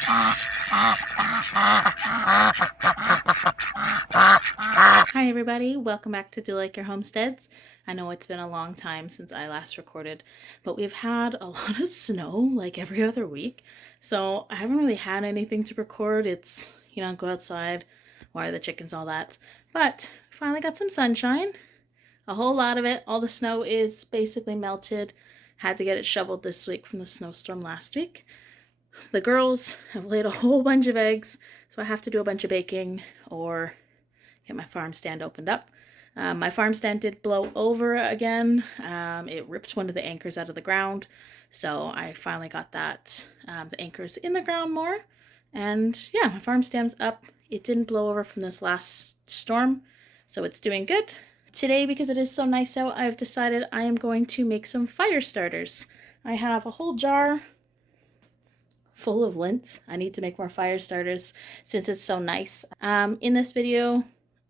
Hi everybody, welcome back to Do Like Your Homesteads. I know it's been a long time since I last recorded, but we've had a lot of snow like every other week, so I haven't really had anything to record. It's, go outside, water the chickens, all that. But finally got some sunshine, a whole lot of it. All the snow is basically melted. Had to get it shoveled this week from the snowstorm last week. The girls have laid a whole bunch of eggs, so I have to do a bunch of baking or get my farm stand opened up. My farm stand did blow over again. It ripped one of the anchors out of the ground, so I finally got that, the anchors in the ground more. And yeah, my farm stand's up. It didn't blow over from this last storm, so it's doing good. Today, because it is so nice out, I've decided I am going to make some fire starters. I have a whole jar full of lint. I need to make more fire starters since it's so nice. In this video,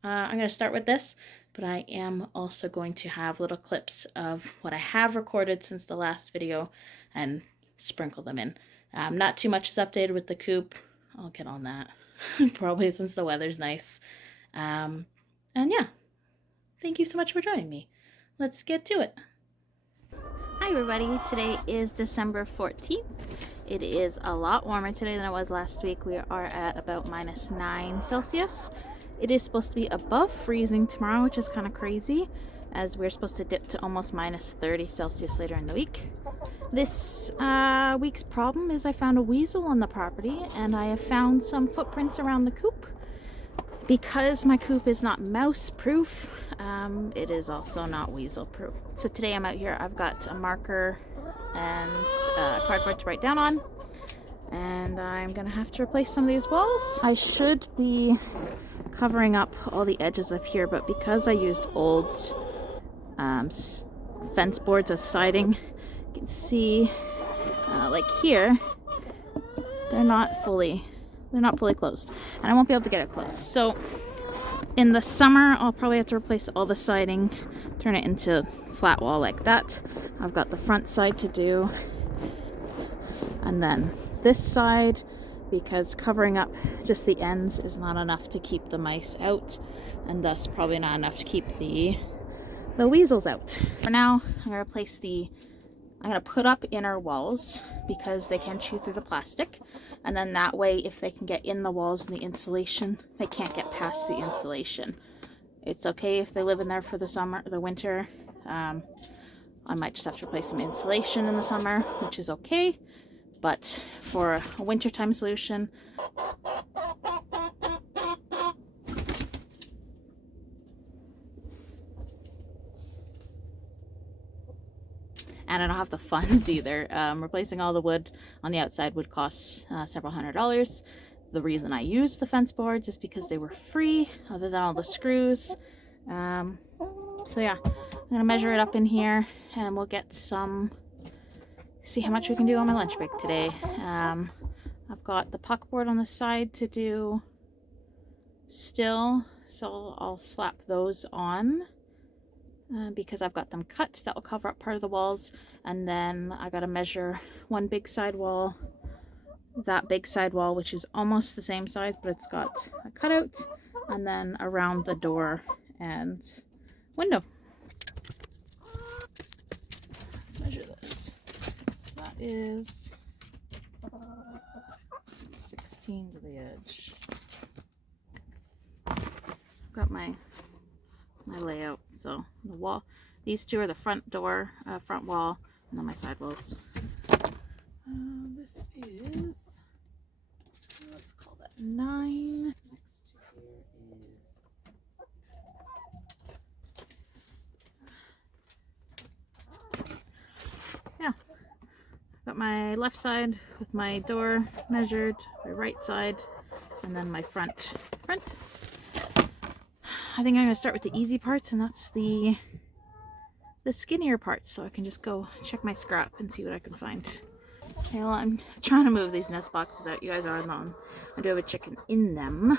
I'm going to start with this, but I am also going to have little clips of what I have recorded since the last video and sprinkle them in. Not too much is updated with the coop. I'll get on that probably since the weather's nice. And yeah, thank you so much for joining me. Let's get to it. Hi everybody, today is December 14th. It is a lot warmer today than it was last week. We are at about -9 Celsius. It is supposed to be above freezing tomorrow, which is kind of crazy, as we're supposed to dip to almost -30 Celsius later in the week. This week's problem is I found a weasel on the property, and I have found some footprints around the coop. Because my coop is not mouse proof, it is also not weasel proof. So today I'm out here, I've got a marker and cardboard to write down on, and I'm gonna have to replace some of these walls. I should be covering up all the edges of here, but because I used old fence boards as siding, you can see like here, they're not fully closed, and I won't be able to get it closed. So in the summer, I'll probably have to replace all the siding, turn it into flat wall like that. I've got the front side to do, and then this side, because covering up just the ends is not enough to keep the mice out, and thus probably not enough to keep the weasels out. For now, I'm gonna put up inner walls because they can chew through the plastic, and then that way if they can get in the walls and the insulation, they can't get past the insulation. It's okay if they live in there for the winter. I might just have to replace some insulation in the summer, which is okay, but for a wintertime solution, and I don't have the funds either. Replacing all the wood on the outside would cost several $100s. The reason I used the fence boards is because they were free, other than all the screws. So yeah, I'm gonna measure it up in here, and we'll get see how much we can do on my lunch break today. I've got the puck board on the side to do still, so I'll slap those on. Because I've got them cut, that will cover up part of the walls, and then I gotta measure one big side wall, that big side wall, which is almost the same size, but it's got a cutout, and then around the door and window. Let's measure this. So that is 16 to the edge. I've got my layout. So the wall, these two are the front door, front wall, and then my side walls. This is, let's call that 9. Next to here is, yeah, got my left side with my door measured, my right side, and then my front. I think I'm going to start with the easy parts, and that's the skinnier parts, so I can just go check my scrap and see what I can find. Okay, well, I'm trying to move these nest boxes out. You guys are alone. I do have a chicken in them.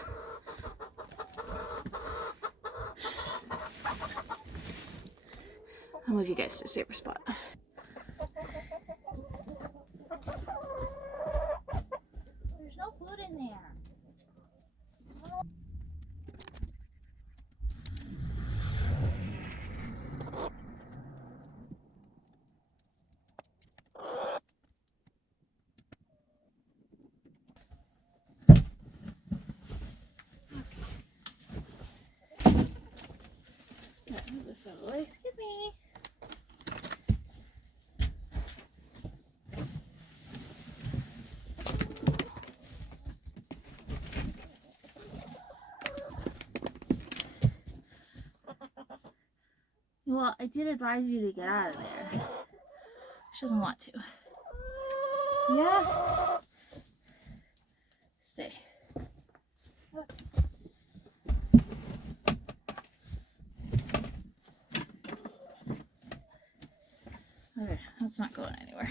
I'll move you guys to a safer spot. There's no So, excuse me. Well, I did advise you to get out of there. She doesn't want to. Yeah? Stay. Okay, that's not going anywhere.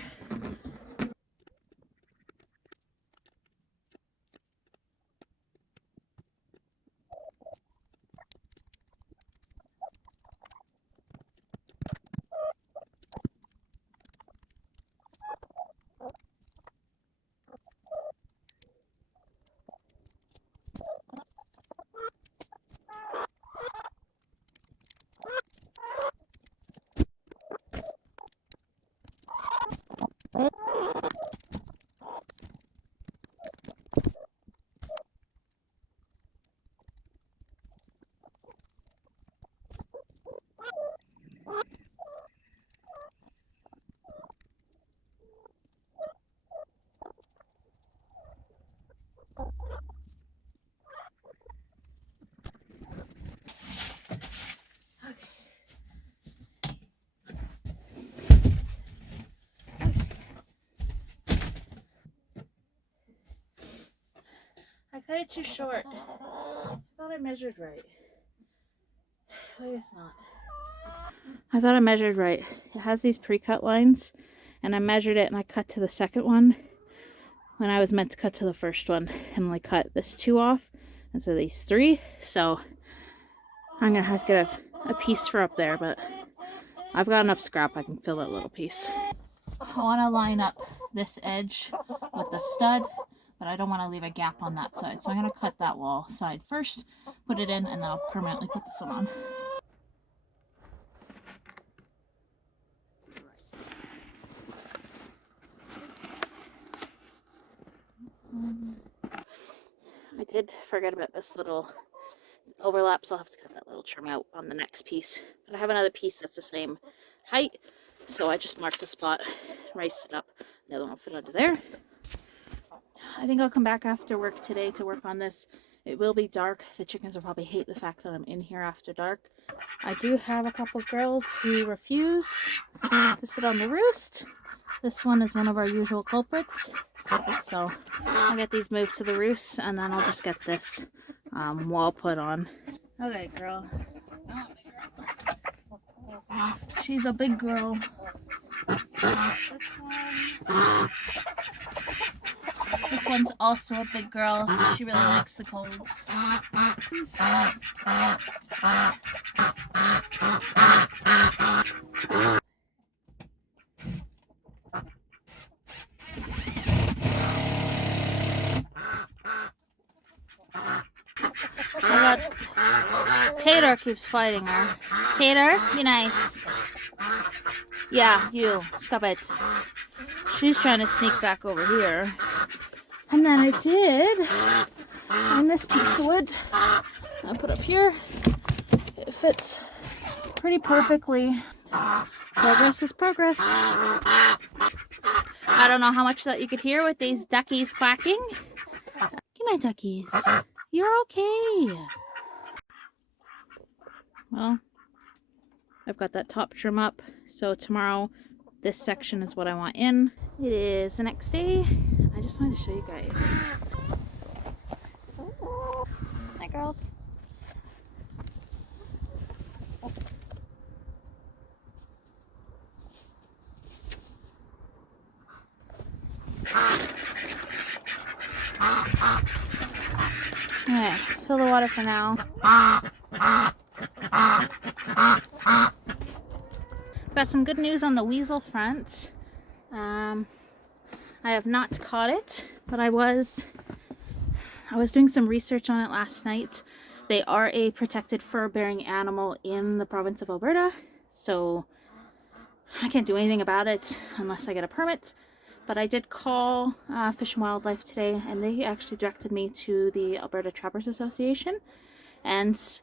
I cut it too short. I thought I measured right. I guess not. I thought I measured right. It has these pre-cut lines, and I measured it and I cut to the second one when I was meant to cut to the first one, and only cut this 2 off, and so these 3. So I'm gonna have to get a piece for up there, but I've got enough scrap I can fill that little piece. I want to line up this edge with the stud, but I don't want to leave a gap on that side. So I'm going to cut that wall side first, put it in, and then I'll permanently put this one on. I did forget about this little overlap, so I'll have to cut that little trim out on the next piece. But I have another piece that's the same height, so I just marked the spot, raced it up. The other one will fit under there. I think I'll come back after work today to work on this. It will be dark. The chickens will probably hate the fact that I'm in here after dark. I do have a couple girls who refuse to sit on the roost. This one is one of our usual culprits. So I'll get these moved to the roost, and then I'll just get this wall put on. Okay, girl. She's a big girl. This one's also a big girl. She really likes the cold. Tater keeps fighting her. Tater, be nice. Yeah, you. Stop it. She's trying to sneak back over here. And then I did find this piece of wood I put up here. It fits pretty perfectly. Progress is progress. I don't know how much that you could hear with these duckies quacking. Give my duckies. You're okay. Well, I've got that top trim up, so tomorrow this section is what I want in. It is the next day. I just wanted to show you guys. Hi, girls. Okay, fill the water for now. Got some good news on the weasel front. I have not caught it, but I was doing some research on it last night. They are a protected fur-bearing animal in the province of Alberta, so I can't do anything about it unless I get a permit. But I did call Fish and Wildlife today, and they actually directed me to the Alberta Trappers Association, and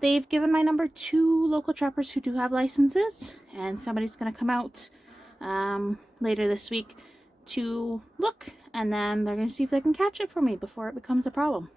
they've given my number to local trappers who do have licenses, and somebody's going to come out later this week to look, and then they're going to see if they can catch it for me before it becomes a problem.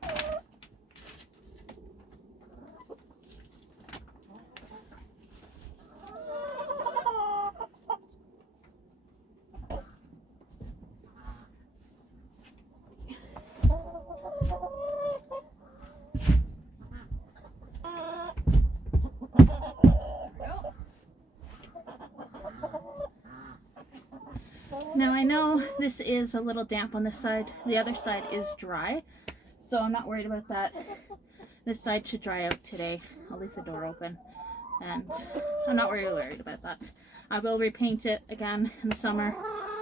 Now I know this is a little damp on this side. The other side is dry, so I'm not worried about that. This side should dry out today. I'll leave the door open, and I'm not really worried about that. I will repaint it again in the summer.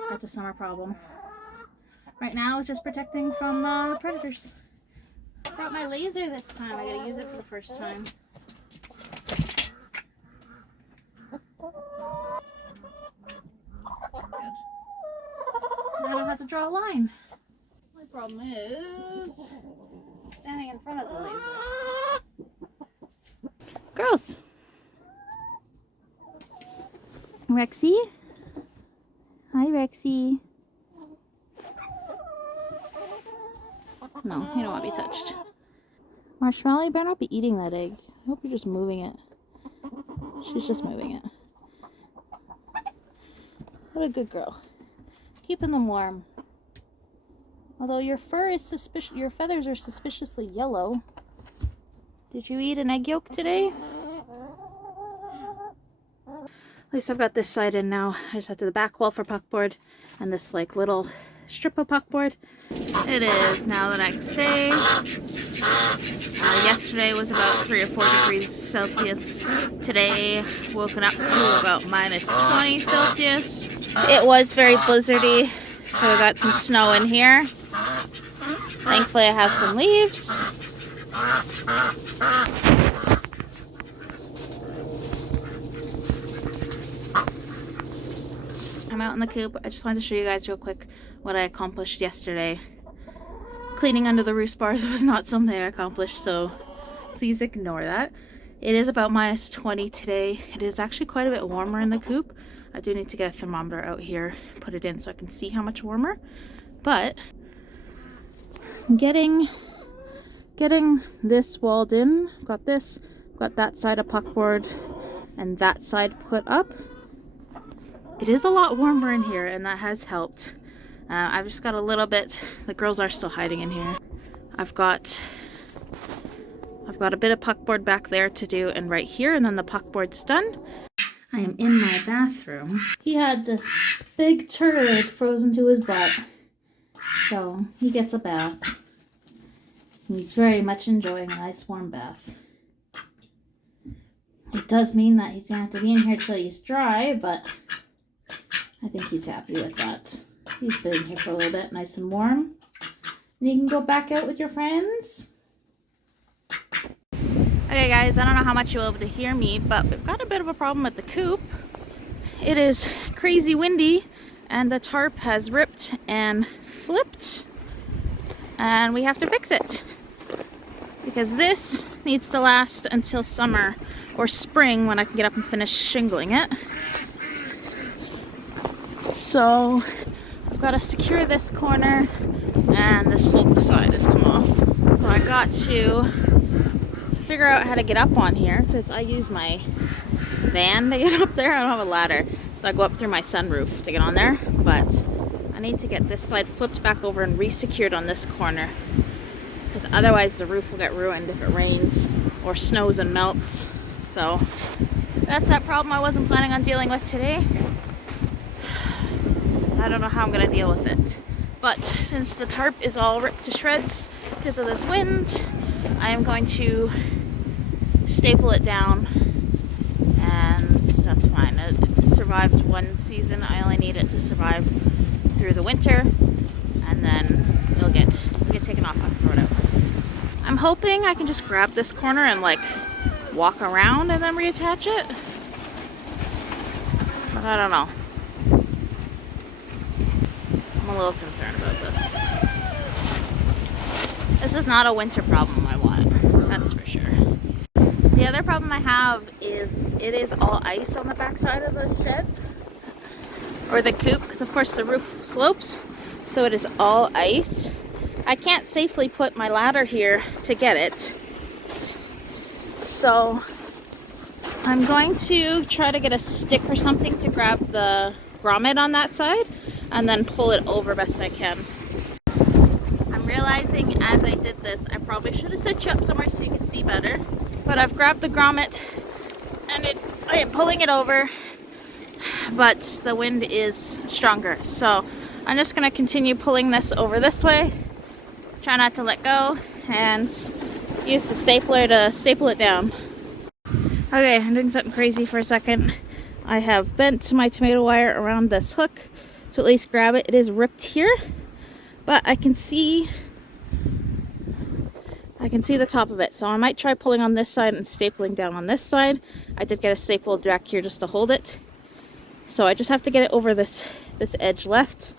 That's a summer problem. Right now it's just protecting from predators. I brought my laser this time. I gotta use it for the first time. I don't have to draw a line. My problem is standing in front of the laser. Girls. Rexy? Hi, Rexy. No, you don't want to be touched. Marshmallow, you better not be eating that egg. I hope you're just moving it. She's just moving it. What a good girl. Keeping them warm. Although your fur is your feathers are suspiciously yellow. Did you eat an egg yolk today? At least I've got this side in now. I just have to the back wall for puckboard and this like little strip of puckboard. It is now the next day. Yesterday was about 3 or 4 degrees Celsius. Today woken up to about minus 20 Celsius. It was very blizzardy, so I got some snow in here. Thankfully I have some leaves. I'm out in the coop. I just wanted to show you guys real quick what I accomplished yesterday. Cleaning under the roost bars was not something I accomplished, so please ignore that. It is about minus 20 today. It is actually quite a bit warmer in the coop. I do need to get a thermometer out here, put it in so I can see how much warmer. But getting this walled in, got this, got that side of puckboard and that side put up. It is a lot warmer in here, and that has helped. I've just got a little bit, the girls are still hiding in here. I've got a bit of puckboard back there to do, and right here, and then the puckboard's done. I am in my bathroom. He had this big turd frozen to his butt, so he gets a bath. He's very much enjoying a nice warm bath. It does mean that he's gonna have to be in here till he's dry, but I think he's happy with that. He's been in here for a little bit, nice and warm. And you can go back out with your friends. Okay guys, I don't know how much you'll be able to hear me, but we've got a bit of a problem at the coop. It is crazy windy, and the tarp has ripped and flipped, and we have to fix it. Because this needs to last until summer or spring when I can get up and finish shingling it. So I've got to secure this corner, and this whole side has come off. So I got to figure out how to get up on here, because I use my van to get up there. I don't have a ladder, so I go up through my sunroof to get on there. But I need to get this side flipped back over and re-secured on this corner, because otherwise the roof will get ruined if it rains or snows and melts. So that's that problem I wasn't planning on dealing with today. I don't know how I'm going to deal with it. But since the tarp is all ripped to shreds because of this wind, I am going to staple it down, and that's fine. It survived one season. I only need it to survive through the winter, and then it'll get taken off. I can throw it out. I'm hoping I can just grab this corner and like walk around and then reattach it, but I don't know. I'm a little concerned about this. This is not a winter problem I want, that's for sure. The other problem I have is it is all ice on the back side of the shed, or the coop, because of course the roof slopes, so it is all ice. I can't safely put my ladder here to get it, so I'm going to try to get a stick or something to grab the grommet on that side and then pull it over best I can. I'm realizing as I did this, I probably should have set you up somewhere so you can see better. But I've grabbed the grommet and I am pulling it over, but the wind is stronger. So I'm just going to continue pulling this over this way, try not to let go, and use the stapler to staple it down. Okay, I'm doing something crazy for a second. I have bent my tomato wire around this hook to at least grab it. It is ripped here, but I can see the top of it. So I might try pulling on this side and stapling down on this side. I did get a staple back here just to hold it. So I just have to get it over this edge left.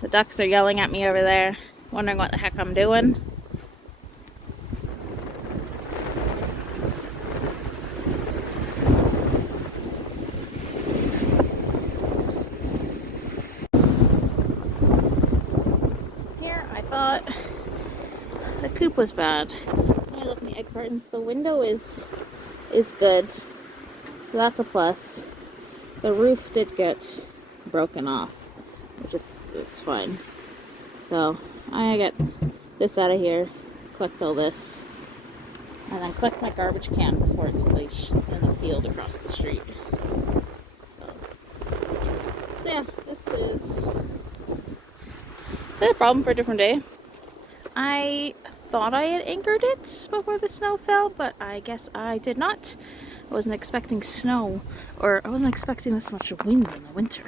The ducks are yelling at me over there, wondering what the heck I'm doing. Here, I thought the coop was bad. So when I look in the egg cartons, the window is good. So that's a plus. The roof did get broken off, which is fine. So I get this out of here, collect all this, and then collect my garbage can before it's in the field across the street. So yeah, this is a problem for a different day. I thought I had anchored it before the snow fell, but I guess I did not. I wasn't expecting snow, or I wasn't expecting this much wind in the winter.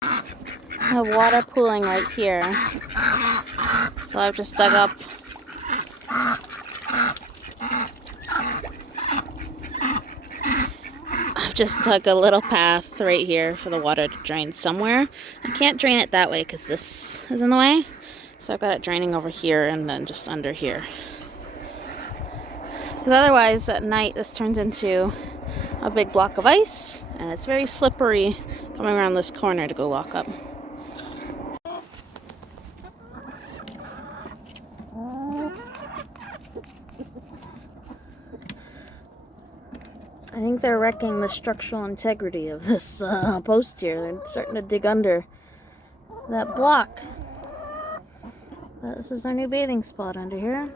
I have water pooling right here, so I've just dug up a little path right here for the water to drain somewhere. I can't drain it that way because this is in the way, so I've got it draining over here and then just under here, because otherwise at night this turns into a big block of ice and it's very slippery coming around this corner to go lock up. I think they're wrecking the structural integrity of this post here. They're starting to dig under that block. This is our new bathing spot under here.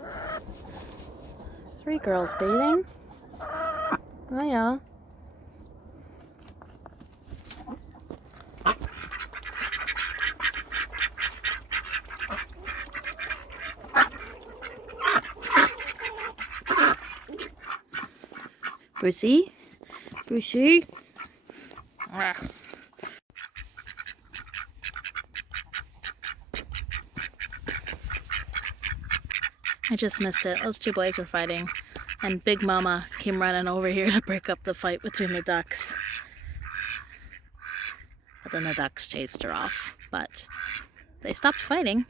3 girls bathing. Oh yeah. Brucey? Brucey? I just missed it. Those 2 boys were fighting, and Big Mama came running over here to break up the fight between the ducks. But then the ducks chased her off, but they stopped fighting.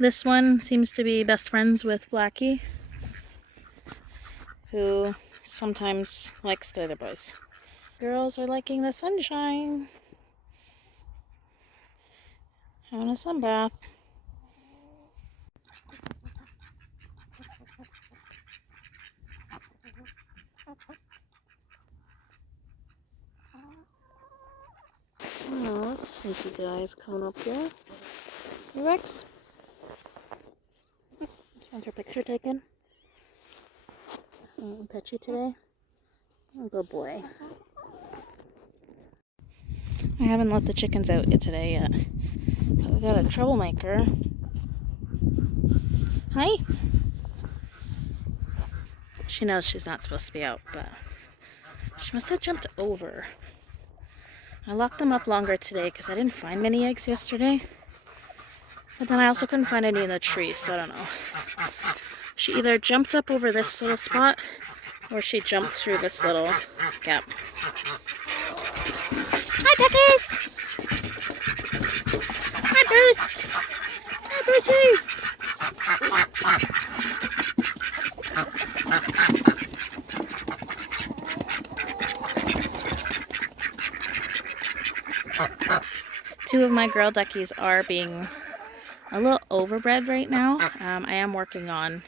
This one seems to be best friends with Blackie, who sometimes likes the other boys. Girls are liking the sunshine. Having a sun bath. Oh, sneaky guys coming up here. Hey, Rex? Want your picture taken? I won't pet you today. Oh, good boy. I haven't let the chickens out today yet, but we got a troublemaker. Hi. She knows she's not supposed to be out, but she must have jumped over. I locked them up longer today because I didn't find many eggs yesterday. But then I also couldn't find any in the tree, so I don't know. She either jumped up over this little spot or she jumped through this little gap. Hi, duckies! Hi, Bruce! Hi, Brucey! Two of my girl duckies are being a little overbred right now. I am working on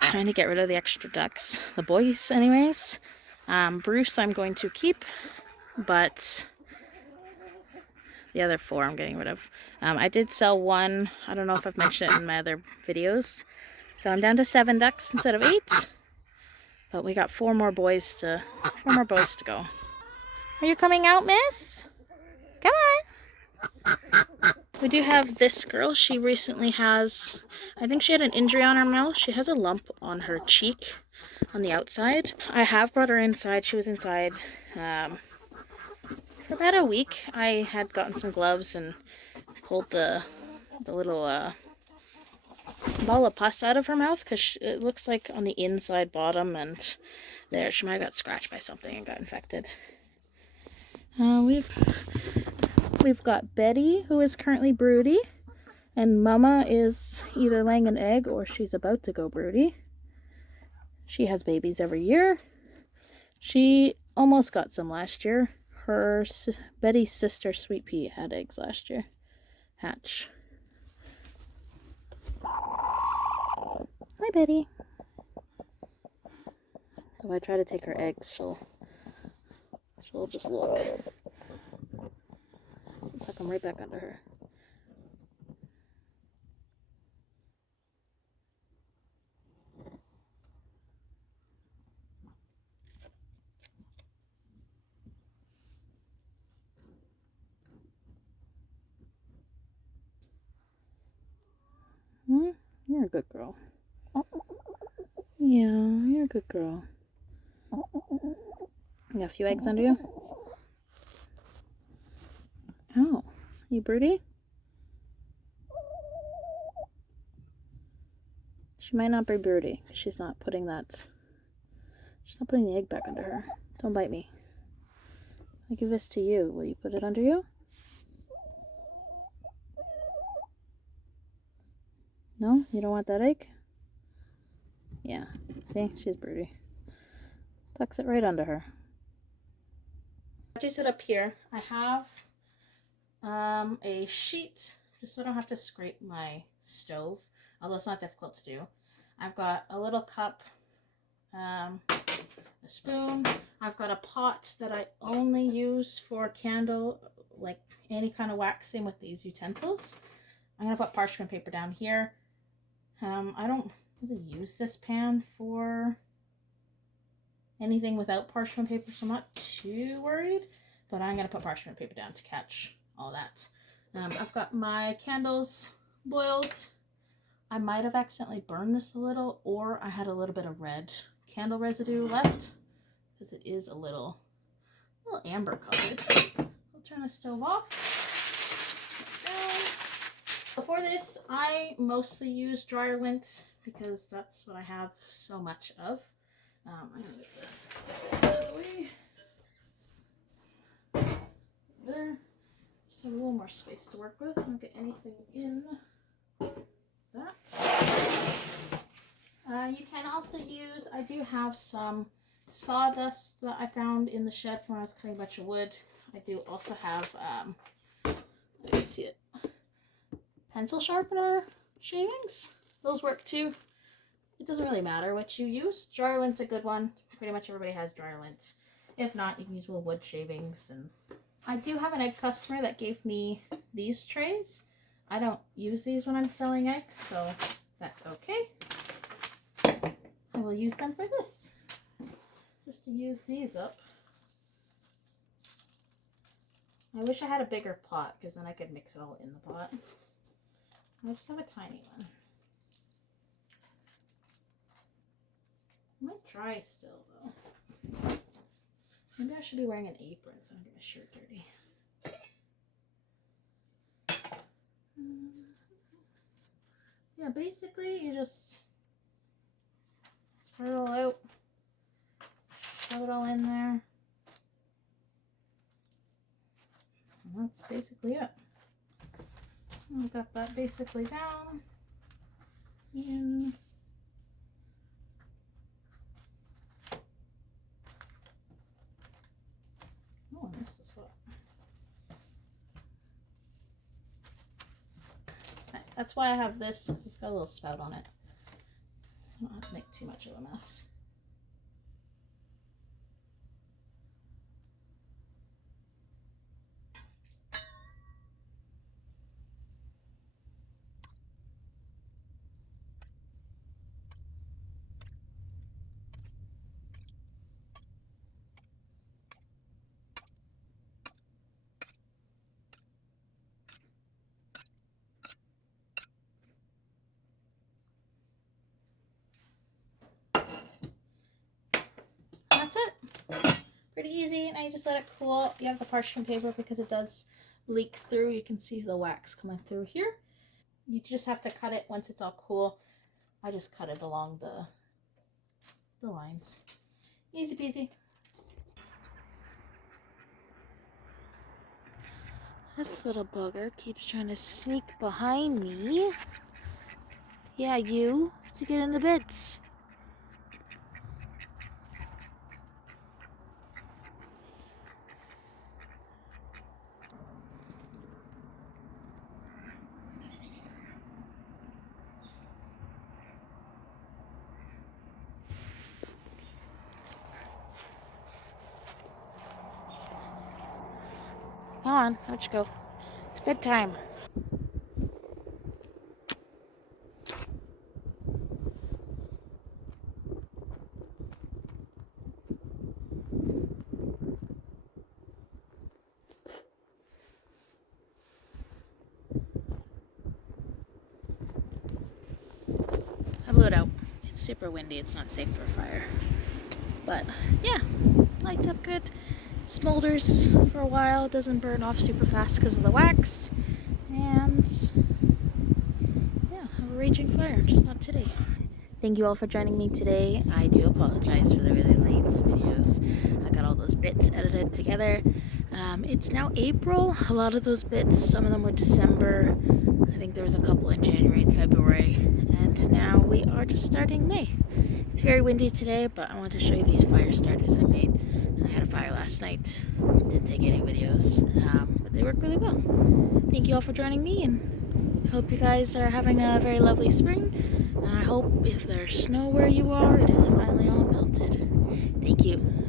trying to get rid of the extra ducks. The boys anyways. Bruce I'm going to keep, but the other 4 I'm getting rid of. I did sell one. I don't know if I've mentioned it in my other videos. So I'm down to 7 ducks instead of 8. But we got 4 more boys to go. Are you coming out, miss? Come on. We do have this girl. She recently has, I think she had an injury on her mouth. She has a lump on her cheek on the outside. I have brought her inside. She was inside for about a week. I had gotten some gloves and pulled the little ball of pus out of her mouth because it looks like on the inside bottom, and there she might have got scratched by something and got infected. We've got Betty, who is currently broody, and Mama is either laying an egg or she's about to go broody. She has babies every year. She almost got some last year. Betty's sister Sweet Pea had eggs last year. Hatch. Hi, Betty. If I try to take her eggs, she'll just look. I'll tuck them right back under her. You're a good girl. Yeah, you're a good girl. You got a few eggs under you? Oh, you broody? She might not be broody because she's not putting the egg back under her. Don't bite me. I give this to you. Will you put it under you? No? You don't want that egg? Yeah. See? She's broody. Tucks it right under her. I sit up here. I have a sheet just so I don't have to scrape my stove, although it's not difficult to do. I've got a little cup, a spoon. I've got a pot that I only use for candle, like any kind of waxing with these utensils. I'm going to put parchment paper down here. I don't really use this pan for anything without parchment paper, so I'm not too worried, but I'm going to put parchment paper down to catch all that. I've got my candles boiled. I might have accidentally burned this a little, or I had a little bit of red candle residue left because it is a little amber colored. I'll turn the stove off. Before this, I mostly use dryer lint because that's what I have so much of. I'm going to move this out of the way. There. Just have a little more space to work with, so I don't get anything in that. You can also use, I do have some sawdust that I found in the shed from when I was cutting a bunch of wood. I do also have, let me see it, pencil sharpener shavings. Those work too. It doesn't really matter what you use. Dryer lint's a good one. Pretty much everybody has dryer lint. If not, you can use little wood shavings. And I do have an egg customer that gave me these trays. I don't use these when I'm selling eggs, so that's okay. I will use them for this. Just to use these up. I wish I had a bigger pot, because then I could mix it all in the pot. I just have a tiny one. I might try still, though. Maybe I should be wearing an apron so I don't get my shirt dirty. Yeah, basically you just Spread it all out. Shove it all in there. And that's basically it. We've got that basically down. In. Oh, I missed a spot. Okay, that's why I have this. It's got a little spout on it. I don't have to make too much of a mess. That's it. Pretty easy. Now you just let it cool. You have the parchment paper because it does leak through. You can see the wax coming through here. You just have to cut it once it's all cool. I just cut it along the lines. Easy peasy. This little bugger keeps trying to sneak behind me. Yeah, you, to get in the bits. Come on, let's go. It's bedtime. I blew it out. It's super windy. It's not safe for a fire. But yeah, lights up good. Smolders for a while. It doesn't burn off super fast because of the wax. And yeah, have a raging fire, just not today. Thank you all for joining me today. I do apologize for the really late videos. I got all those bits edited together. It's now April. A lot of those bits, some of them were December. I think there was a couple in January and February. And now we are just starting May. It's very windy today, but I wanted to show you these fire starters I made. I had a fire last night. Didn't take any videos, but they work really well. Thank you all for joining me, and I hope you guys are having a very lovely spring. And I hope if there's snow where you are, it is finally all melted. Thank you.